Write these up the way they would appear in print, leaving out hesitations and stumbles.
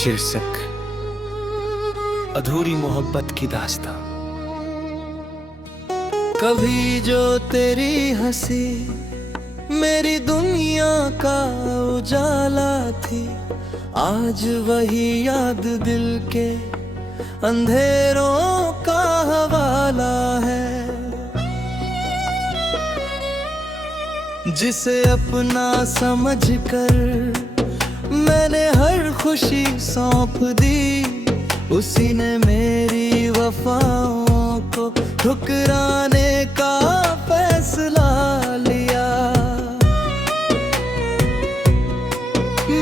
शीर्षक अधूरी मोहब्बत की दास्तां। कभी जो तेरी हंसी मेरी दुनिया का उजाला थी, आज वही याद दिल के अंधेरों का हवाला है। जिसे अपना समझकर मैंने हर खुशी सौंप दी, उसी ने मेरी वफाओं को ठुकराने का फैसला लिया।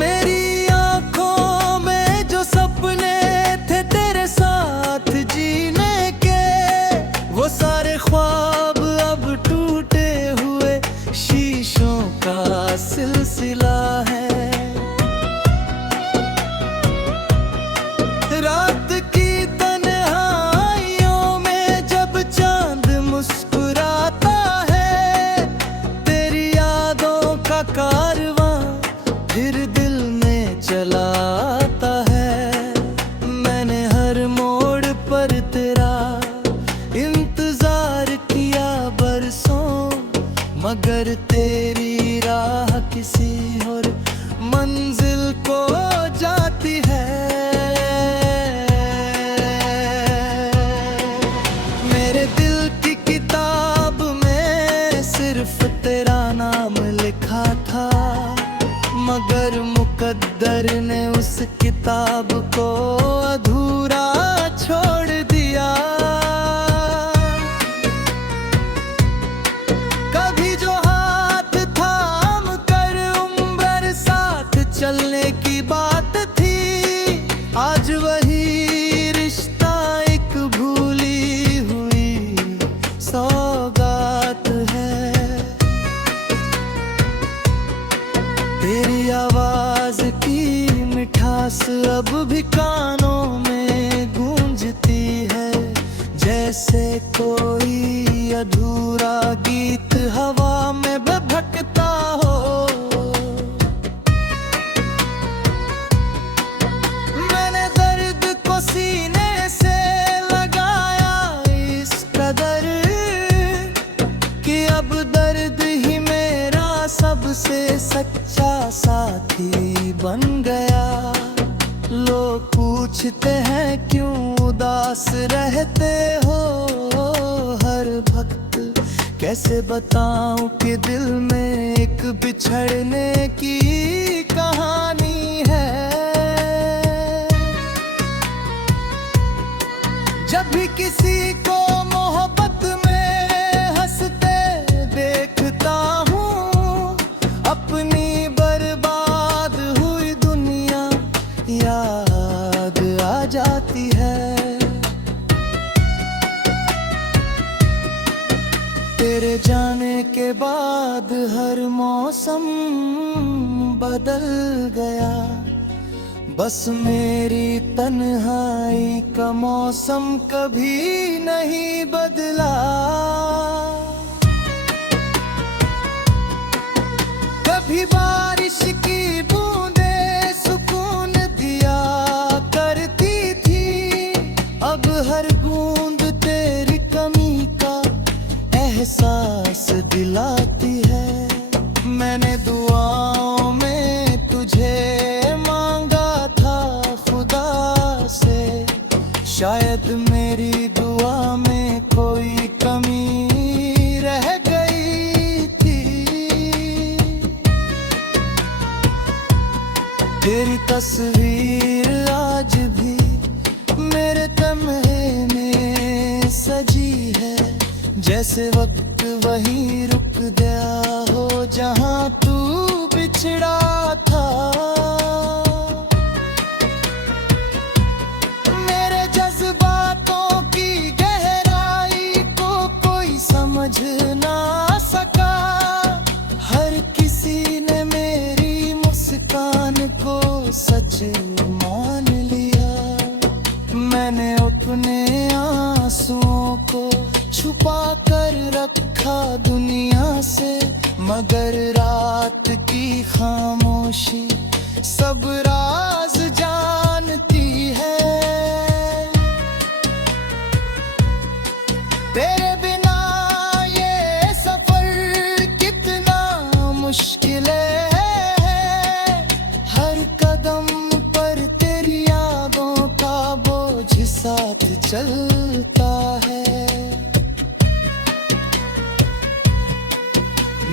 मेरी आंखों में जो सपने थे तेरे साथ जीने के, वो सारे ख्वाब अब टूटे हुए शीशों का सिलसिला है। रात की तन्हाइयों में जब चांद मुस्कुराता है, तेरी यादों का कारवां फिर दिल में चला आता है। मैंने हर मोड़ पर तेरा इंतजार किया बरसों, मगर तेरी राह किसी और मंजिल को जाती है। सिर्फ तेरा नाम लिखा था, मगर मुकद्दर ने उस किताब को अधूरा छोड़ दिया। कभी जो हाथ थाम कर उम्र साथ चलने की बात थी, आज वही रिश्ता एक भूली हुई सौगात है। तेरी आवाज की मिठास अब भी कानों में गूंजती है, जैसे कोई अधूरा गीत हवा में भटकता हो। मैंने दर्द को सीने से लगाया इस कदर कि अब दर्द ही मेरा सबसे सच्चा साथी बन गया। लोग पूछते हैं क्यों उदास रहते हो हर वक्त, कैसे बताऊं कि दिल में एक बिछड़ने की कहानी है। जब भी किसी को मोहब्बत में हंसते देखता हूँ, अपनी बर्बाद हुई दुनिया याद आ जाती है। तेरे जाने के बाद हर मौसम बदल गया, बस मेरी तन्हाई का मौसम कभी नहीं बदला। कभी बारिश की बूंदें सुकून दिया करती थी, अब हर बूंद तेरी कमी का एहसास दिलाती है। मैंने दुआओं में तुझे मांगा था खुदा से, शायद मेरी दुआ में कोई कमी रह गई थी। तेरी तस्वीर आज भी मेरे तमहे में सजी है, जैसे वक्त वहीं रुक गया हो जहां तू बिछड़ा था। मेरे जज्बातों की गहराई को कोई समझ ना सका, हर किसी ने मेरी मुस्कान को सच मान लिया। मैंने अपने आंसुओं को छुपा कर रखा दुनिया से, मगर रात की खामोशी सब राज जान चलता है।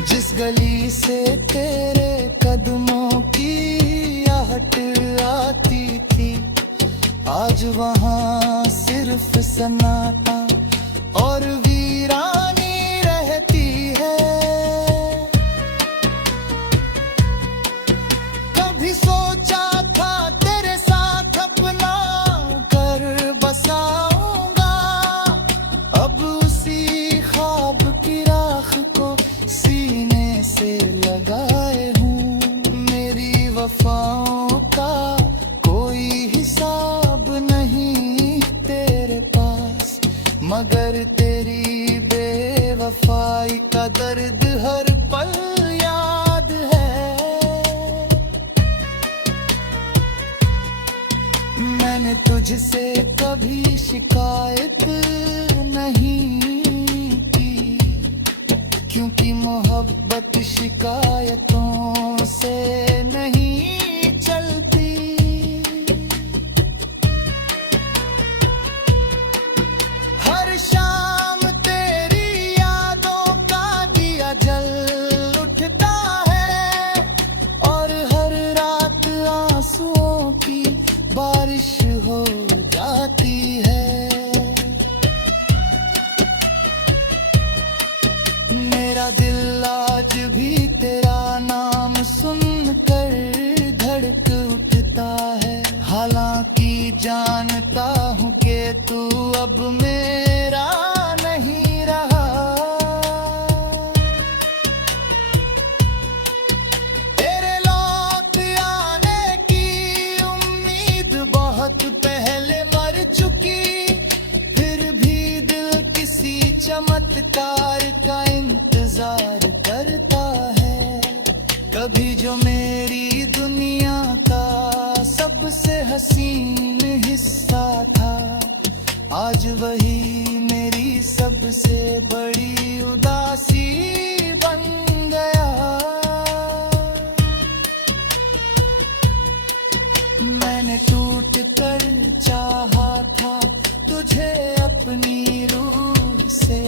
जिस गली से तेरे कदमों की आहट आती थी, आज वहाँ सिर्फ सन्नाटा और वीरानी रहती है। कभी सोचा था तेरे साथ अपना घर बसाऊंगा, अब उसी ख्वाब की राख को सीने से लगाए हूँ। मेरी वफाओं का कोई हिसाब नहीं तेरे पास, मगर तेरी बेवफाई का दर्द हर पल याद है। मैंने तुझसे कभी शिकायत नहीं की, क्योंकि मोहब्बत शिकायतों से नहीं चलती। हर शाम तेरी यादों का दिया जल उठता है, और हर रात आंसुओं की बारिश हो जाती है। मेरा दिल आज भी तेरा नाम सुनकर धड़क उठता है, हालांकि जानता हूँ कि तू अब मेरा नहीं रहा। तेरे लौट आने की उम्मीद बहुत पहले मर चुकी, फिर भी दिल किसी चमत्कार का इंतजार करता है। कभी जो मेरी दुनिया का सबसे हसीन हिस्सा था, आज वही मेरी सबसे बड़ी उदासी बन गया। मैंने टूट कर चाहा था तुझे अपनी रूह से।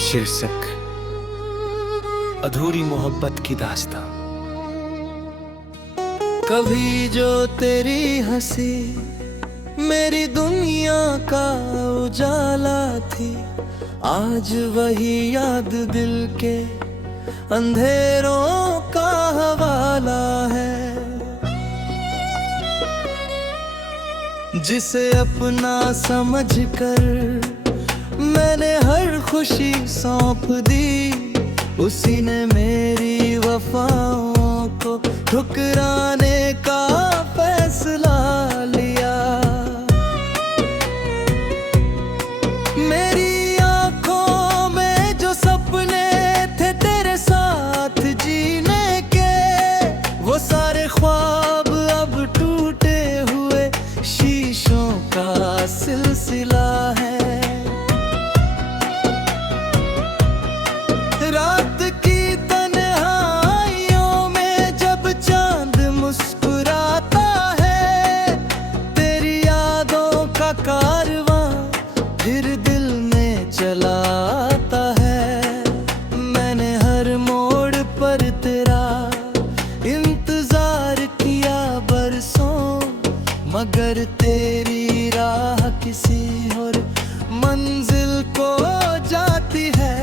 शीर्षक अधूरी मोहब्बत की दास्तां। कभी जो तेरी हंसी मेरी दुनिया का उजाला थी, आज वही याद दिल के अंधेरों का हवाला है। जिसे अपना समझकर मैंने हर खुशी सौंप दी, उसी ने मेरी वफाओं को ठुकराने का फैसला लिया। मेरी आंखों में जो सपने थे तेरे साथ जीने के, वो सारे ख्वाब अब टूटे हुए शीशों का सिलसिला है। रात की तन्हाइयों में जब चांद मुस्कुराता है, तेरी यादों का कारवां फिर दिल में चला आता है। मैंने हर मोड़ पर तेरा इंतजार किया बरसों, मगर तेरी राह किसी और मंजिल को जाती है।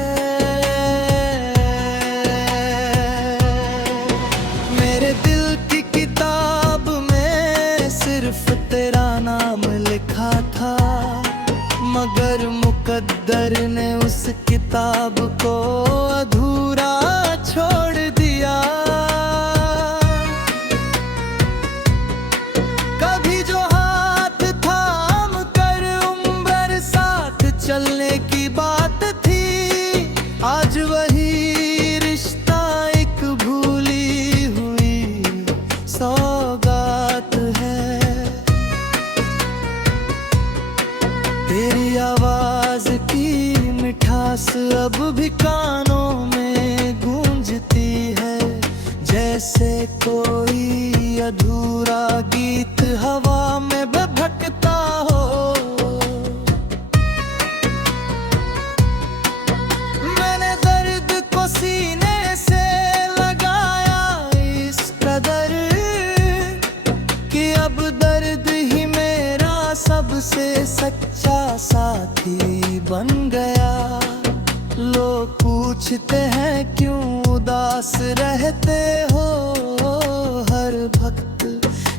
मेरे दिल की किताब में सिर्फ तेरा नाम लिखा था, मगर मुकद्दर ने उस किताब को अधूरा छोड़ दिया। कभी जो हाथ थाम कर उम्र साथ चलने की बात थी, आज वही रिश्ता एक भूली हुई सौगात है। तेरी आवाज की मिठास अब भी कानों में गूंजती अधूरा गीत हवा में भटकता हो। मैंने दर्द को सीने से लगाया इस कदर कि अब दर्द ही मेरा सबसे सच्चा साथी बन गया। लोग पूछते हैं क्यों उदास रहते हो हर वक्त,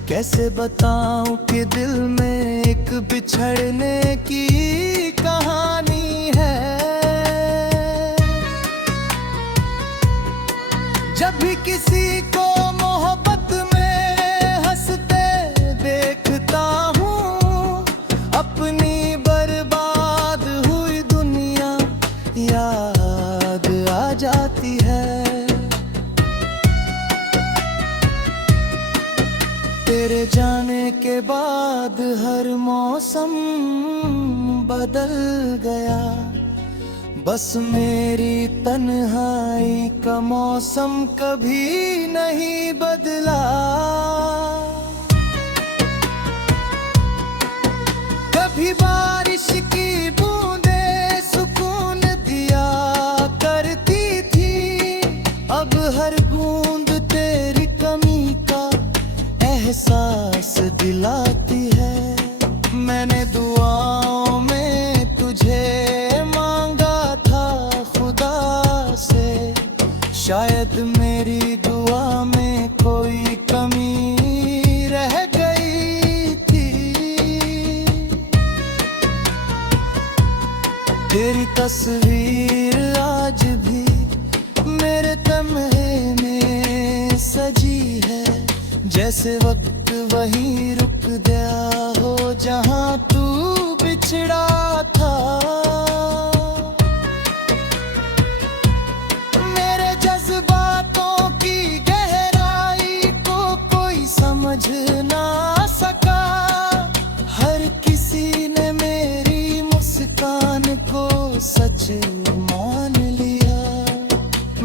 कैसे बताऊं कि दिल में एक बिछड़ने की कहानी है। जब भी किसी को मोहब्बत में हंसते देखता हूँ, अपनी बर्बाद हुई दुनिया याद आ जाती है। तेरे जाने के बाद हर मौसम बदल गया, बस मेरी तन्हाई का मौसम कभी नहीं बदला। कभी बारिश की बूंदें सुकून दिया करती थी, अब हर बूंद तेरी कमी का एहसास दिलाती है। मैंने दुआओं में तुझे मांगा था खुदा से, शायद मेरी दुआ में कोई कमी रह गई थी। तेरी तस्वीर आज भी मेरे तमहे में सजी है, जैसे वक्त वहीं रुक गया हो जहां तू बिछड़ा था। मेरे जज्बातों की गहराई को कोई समझ ना सका, हर किसी ने मेरी मुस्कान को सच मान लिया।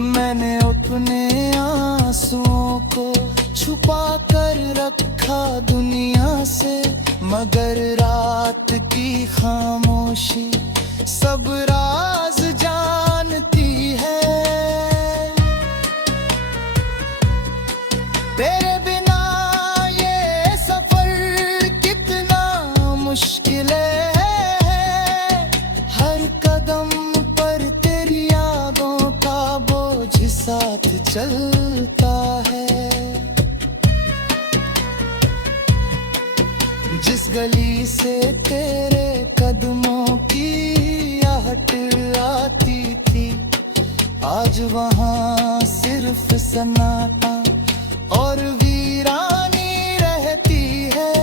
मैंने अपने आंसुओं को छुपा कर रखा दुनिया से, मगर रात की खामोशी सब राज जानती है। तेरे बिना ये सफर कितना मुश्किल है, हर कदम पर तेरी यादों का बोझ साथ चलता है। जिस गली से तेरे कदमों की आहट आती थी, आज वहाँ सिर्फ सन्नाटा और वीरानी रहती है।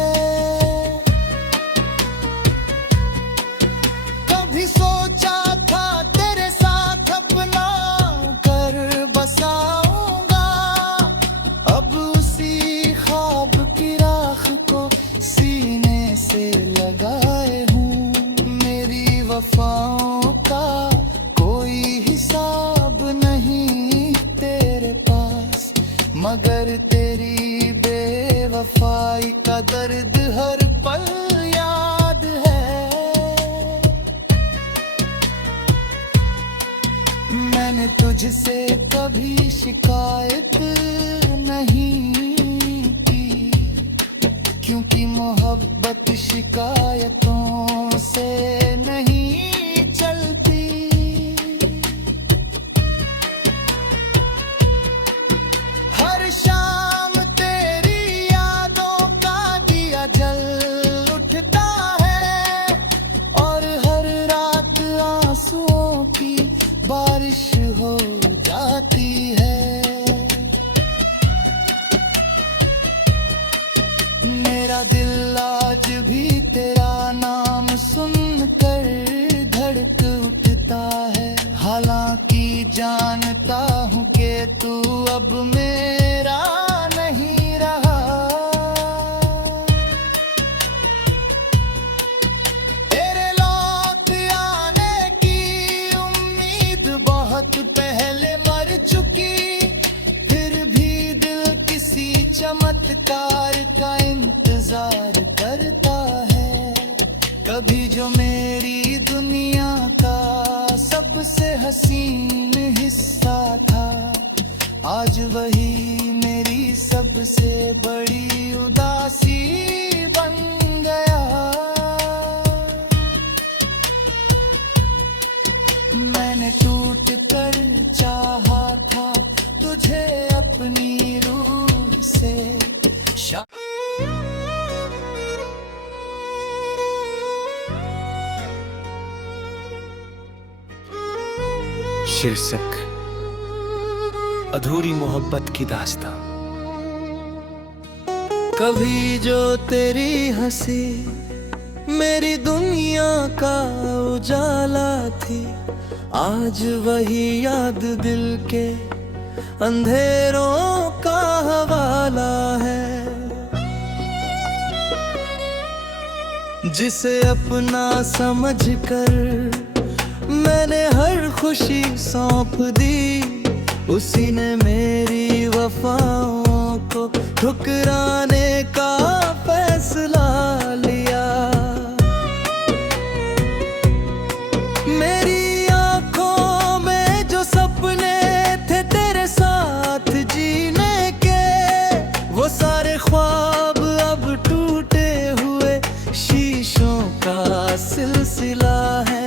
कभी सोचा था तेरे साथ अपना घर बसाऊंगा, अब उसी ख्वाब की राख को सीने से लगाए हूँ। मेरी वफाओं का कोई हिसाब नहीं तेरे पास, मगर तेरी बेवफाई का दर्द हर पल याद है। मैंने तुझसे कभी शिकायत नहीं की, क्योंकि मोहब्बत शिकायतों से नहीं चलती। हर शाम तेरी यादों का दिया जल उठता है, और हर रात आंसुओं की बारिश हो जाती है। मेरा दिल आज भी तेरा नाम सुनकर धड़क उठता है, हालांकि जानता हूँ कि तू अब मेरा नहीं रहा। तेरे लौट आने की उम्मीद बहुत पहले मर चुकी, फिर भी दिल किसी चमत्कार पुरस्कार का इंतजार करता है। कभी जो मेरी दुनिया का सबसे हसीन हिस्सा था, आज वही मेरी सबसे बड़ी उदासी बन गया। मैंने टूट कर चाहा था तुझे अपनी रूह से। शीर्षक अधूरी मोहब्बत की दास्तां। कभी जो तेरी हंसी मेरी दुनिया का उजाला थी, आज वही याद दिल के अंधेरों का हवाला है। जिसे अपना समझकर मैंने हर खुशी सौंप दी, उसी ने मेरी वफाओं को ठुकराने का फैसला लिया। मेरी आंखों में जो सपने थे तेरे साथ जीने के, वो सारे ख्वाब अब टूटे हुए शीशों का सिलसिला है।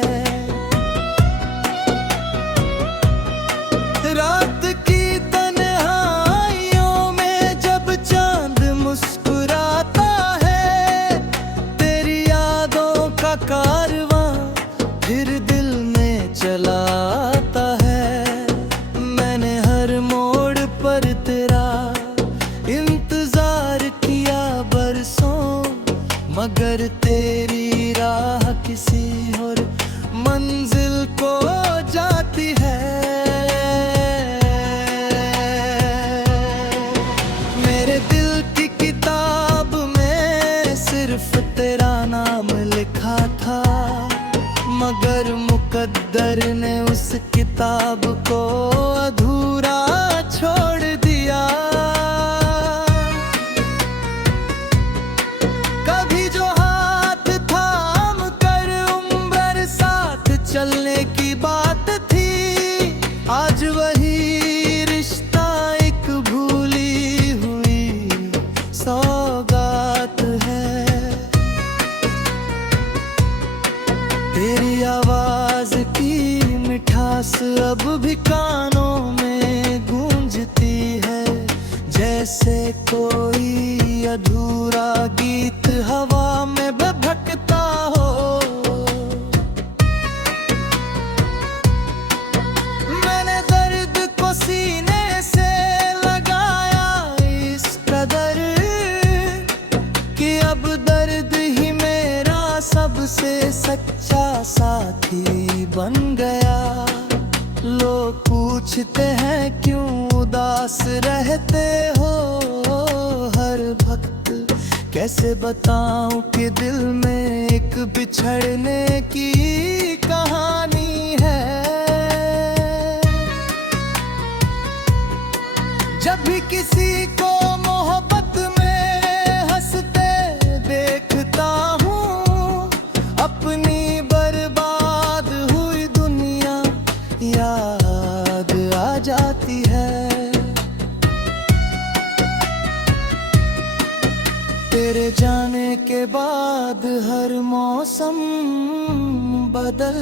रात की तन्हाइयों में जब चांद मुस्कुराता है, तेरी यादों का कारवां फिर दिल में चला आता है। मैंने हर मोड़ पर तेरा इंतजार किया बरसों, मगर तेरी राह किसी और मंजिल को जाती है। सिर्फ तेरा नाम लिखा था, मगर मुकद्दर ने उस किताब को अधूरा छोड़ दिया। कभी जो हाथ थाम कर उम्र साथ चलने की बात थी, आज वही रिश्ता एक भूली हुई सौगात है। तेरी आवाज की मिठास अब भी कानों में गूंजती है, जैसे कोई अधूरा गीत हवा में भटकता हो। मैंने दर्द को सीने से लगाया इस कदर कि अब दर्द ही मेरा सबसे सच्चा साथी बन गया। लोग पूछते हैं क्यों उदास रहते हो हर वक्त, कैसे बताऊं कि दिल में एक बिछड़ने की कहानी है। जब भी किसी को मोहब्बत में हंसते देखता हूँ, अपनी बर्बाद हुई दुनिया याद आ जाती है। तेरे जाने के बाद हर मौसम बदल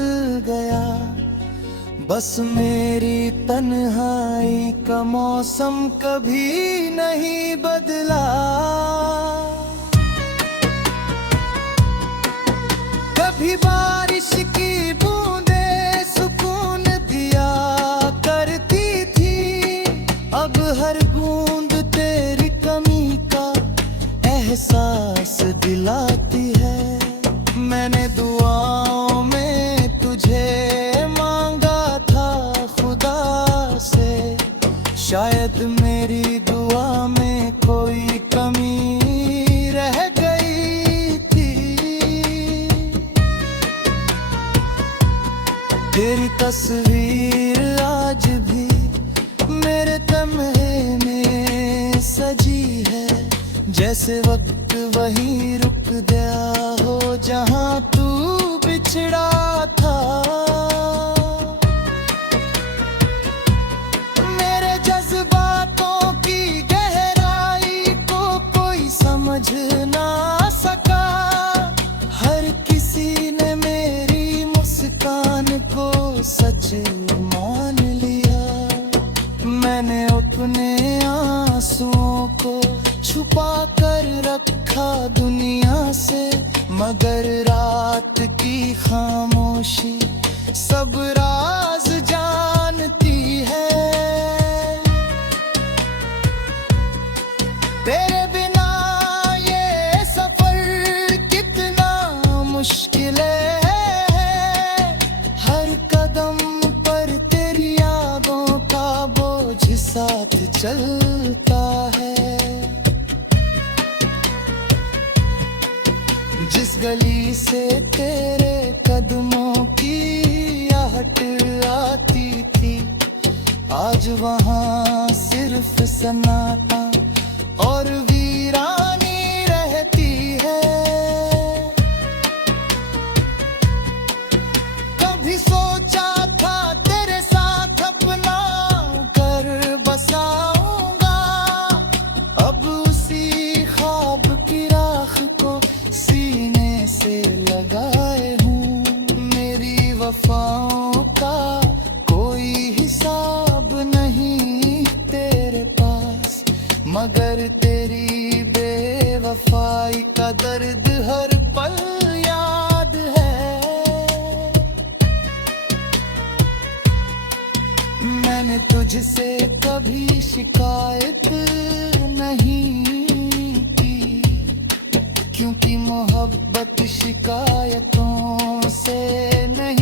गया, बस मेरी तन्हाई का मौसम कभी नहीं बदला। कभी बारिश की बूंदें सुकून दिया करती थी, अब हर बूंद तेरी कमी का एहसास दिलाती है। मैंने दुआओं में तुझे मांगा था खुदा से, शायद मेरी दुआ में कोई कमी रह गई थी। तेरी तस्वीर आज भी मेरे कमरे में सजी है, जैसे वक्त वहीं रुक गया हो जहां तू बिछड़ा था। मेरे जज्बातों की गहराई को कोई समझ ना सका। हर किसी ने मेरी मुस्कान को सच मान लिया। मैंने अपने आंसुओं को छुपा कर रखा दुनिया से, मगर रात की खामोशी सब राज जानती है। तेरे बिना ये सफर कितना मुश्किल है। हर कदम पर तेरी यादों का बोझ साथ चलता है। जिस गली से तेरे कदमों की आहट आती थी, आज वहाँ सिर्फ सन्नाटा और वीरानी रहती है। कभी सोचा था तेरे साथ अपना घर बसाऊंगा, अब उसी ख्वाब की राख को सीने से लगाए हूँ। मेरी वफाओं का कोई हिसाब नहीं तेरे पास, मगर तेरी बेवफाई का दर्द हर पल याद है। मैंने तुझसे कभी शिकायत नहीं की, क्योंकि मोहब्बत शिकायतों से नहीं